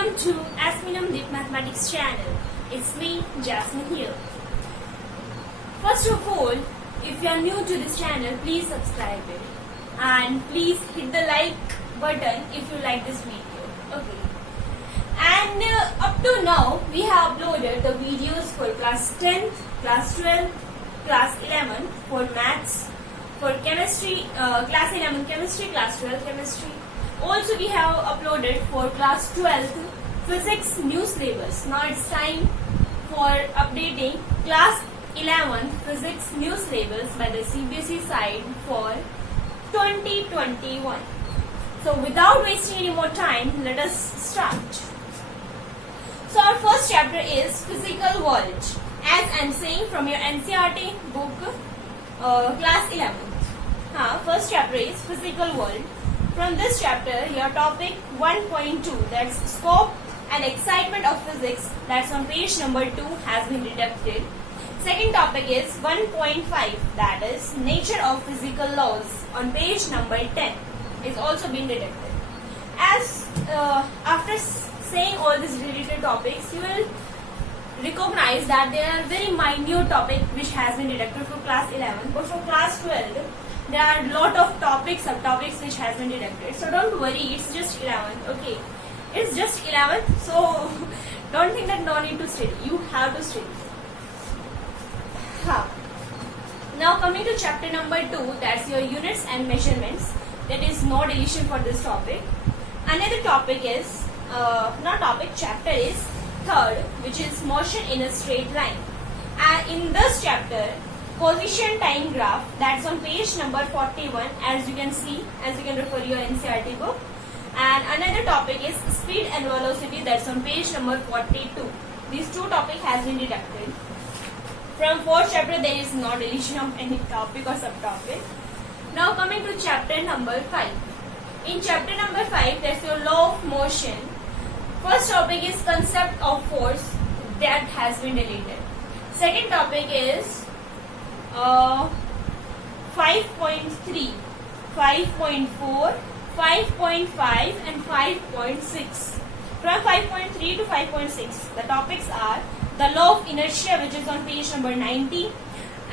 Welcome to Asminam Deep Mathematics channel. It's me, Jasmine here. First of all, if you are new to this channel, please subscribe it. And please hit the like button if you like this video. Okay. And up to now, we have uploaded the videos for class 10th, class 12th, class 11 for maths, for chemistry, class 11 chemistry, class 12 chemistry. Also, we have uploaded for class 12th physics new syllabus. Now it's time for updating class 11 physics new syllabus by the CBSE side for 2021. So without wasting any more time, let us start. So our first chapter is physical world, as I am saying from your NCERT book, class 11th. First chapter is physical world. From this chapter, your topic 1.2, that's scope and excitement of physics, that's on page number 2, has been deducted. Second topic is 1.5, that is nature of physical laws, on page number 10, is also been deducted. As after saying all these related topics, you will recognize that there are very minute topic which has been deducted for class 11, but for class 12, there are a lot of topics, subtopics which has been deducted. So don't worry, it's just 11. Okay, it's just 11. So don't think that no need to study. You have to study. Now coming to chapter number 2, that's your units and measurements. That is no deletion for this topic. Another topic is chapter is third, which is motion in a straight line. And in this chapter, position time graph, that's on page number 41, as you can see, as you can refer your NCERT book. And another topic is speed and velocity, that's on page number 42. These two topics has been deducted. From fourth chapter, there is no deletion of any topic or subtopic. Now coming to chapter number 5. In chapter number 5, there's your law of motion. First topic is concept of force, that has been deleted. Second topic is 5.3, 5.4, 5.5 and 5.6. From 5.3 to 5.6, the topics are the law of inertia, which is on page number 90,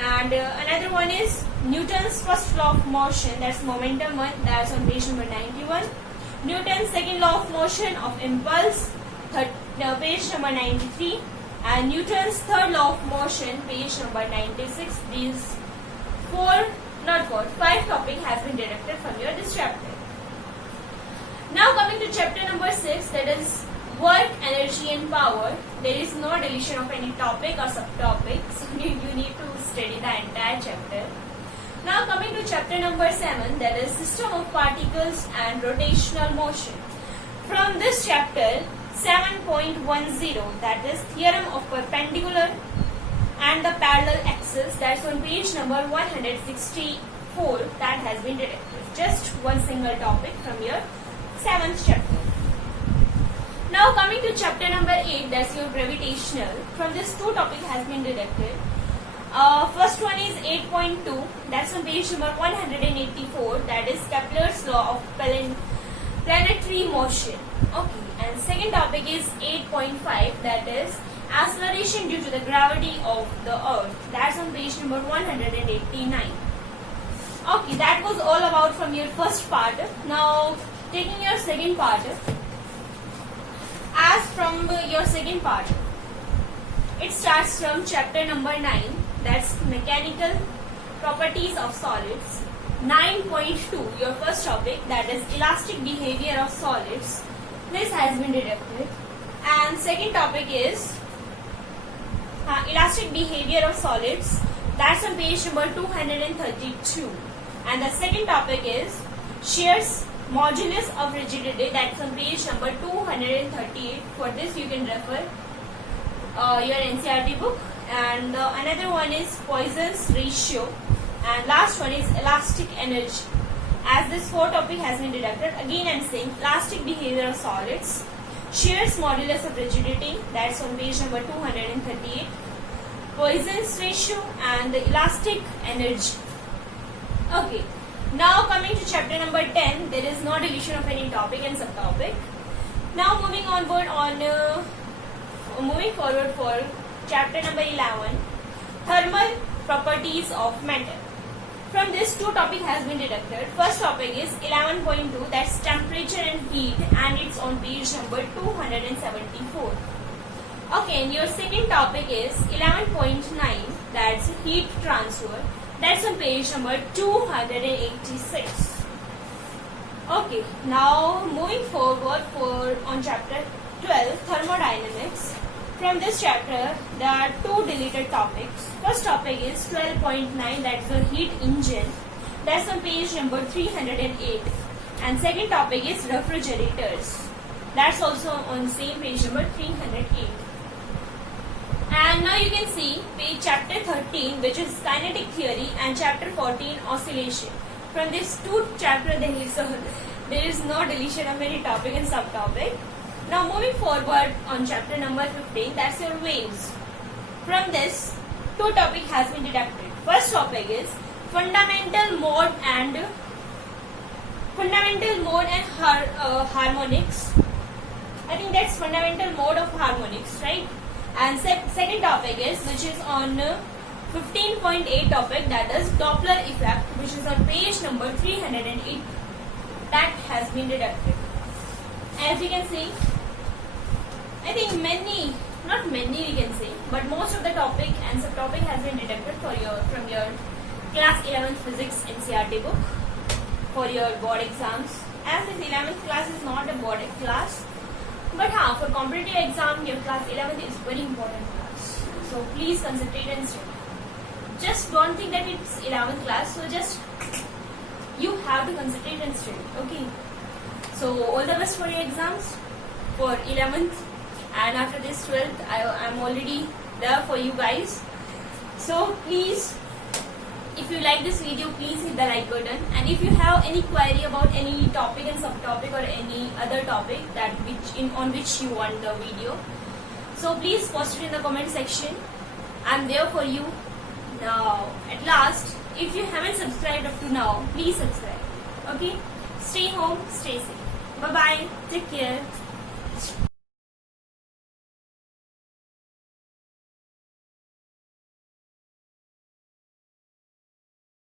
and another one is Newton's first law of motion, that's momentum one, that's on page number 91. Newton's second law of motion of impulse, page number 93. And Newton's third law of motion, page number 96. These 5 topic has been deducted from your this chapter. Now coming to chapter number 6, that is work, energy and power. There is no deletion of any topic or subtopic, so you need to study the entire chapter. Now coming to chapter number 7, that is system of particles and rotational motion. From this chapter, 7.10, that is theorem of perpendicular and the parallel axis, that's on page number 164, that has been deducted. Just one single topic from your 7th chapter. Now coming to chapter number 8, that's your gravitational. From this two topic has been deducted. First one is 8.2, that's on page number 184, that is Kepler's law of planetary motion. Okay, and second topic is 8.5, that is acceleration due to the gravity of the earth, that's on page number 189. Okay, that was all about from your first part. Now taking your second part. As from your second part, it starts from chapter number 9, that's mechanical properties of solids. 9.2, your first topic, that is elastic behavior of solids. This has been deducted. And second topic is elastic behavior of solids, that's on page number 232. And the second topic is shear's modulus of rigidity, that's on page number 238. For this you can refer your NCERT book. And another one is Poisson's ratio, and last one is elastic energy. As this 4 topic has been deducted, again I am saying elastic behavior of solids, shear's modulus of rigidity, that's on page number 238, Poisson's ratio and the elastic energy. Okay, now coming to chapter number 10, there is no deletion of any topic and subtopic. Now moving forward for chapter number 11, thermal properties of metal. From this, two topic has been deducted. First topic is 11.2, that's temperature and heat, and it's on page number 274. Okay, and your second topic is 11.9, that's heat transfer, that's on page number 286. Okay, now moving forward on chapter 12, thermodynamics. From this chapter, there are two deleted topics. First topic is 12.9, that's the heat engine. That's on page number 308. And second topic is refrigerators. That's also on the same page number 308. And now you can see page chapter 13, which is kinetic theory, and chapter 14, oscillation. From these two chapters, there is no deletion of any topic and subtopic. Now moving forward on chapter number 15, that's your waves. From this, two topic has been deducted. First topic is fundamental mode and harmonics. I think that's fundamental mode of harmonics, right? And second topic is, which is on 15.8 topic, that is Doppler effect, which is on page number 308. That has been deducted. As you can see, I think not many we can say, but most of the topic and subtopic has been deducted from your class 11 physics NCERT book for your board exams. As this 11th class is not a board class, but for competitive exam, your class 11th is very important class. So please concentrate and study. Just don't think that it's 11th class, so just you have to concentrate and study. Okay. So all the best for your exams for 11th, and after this 12th, I'm already there for you guys. So please, if you like this video, please hit the like button, and if you have any query about any topic and subtopic or any other topic on which you want the video, so please post it in the comment section. I'm there for you. Now at last, if you haven't subscribed up to now, please subscribe. Okay, stay home, stay safe. Bye bye, take care.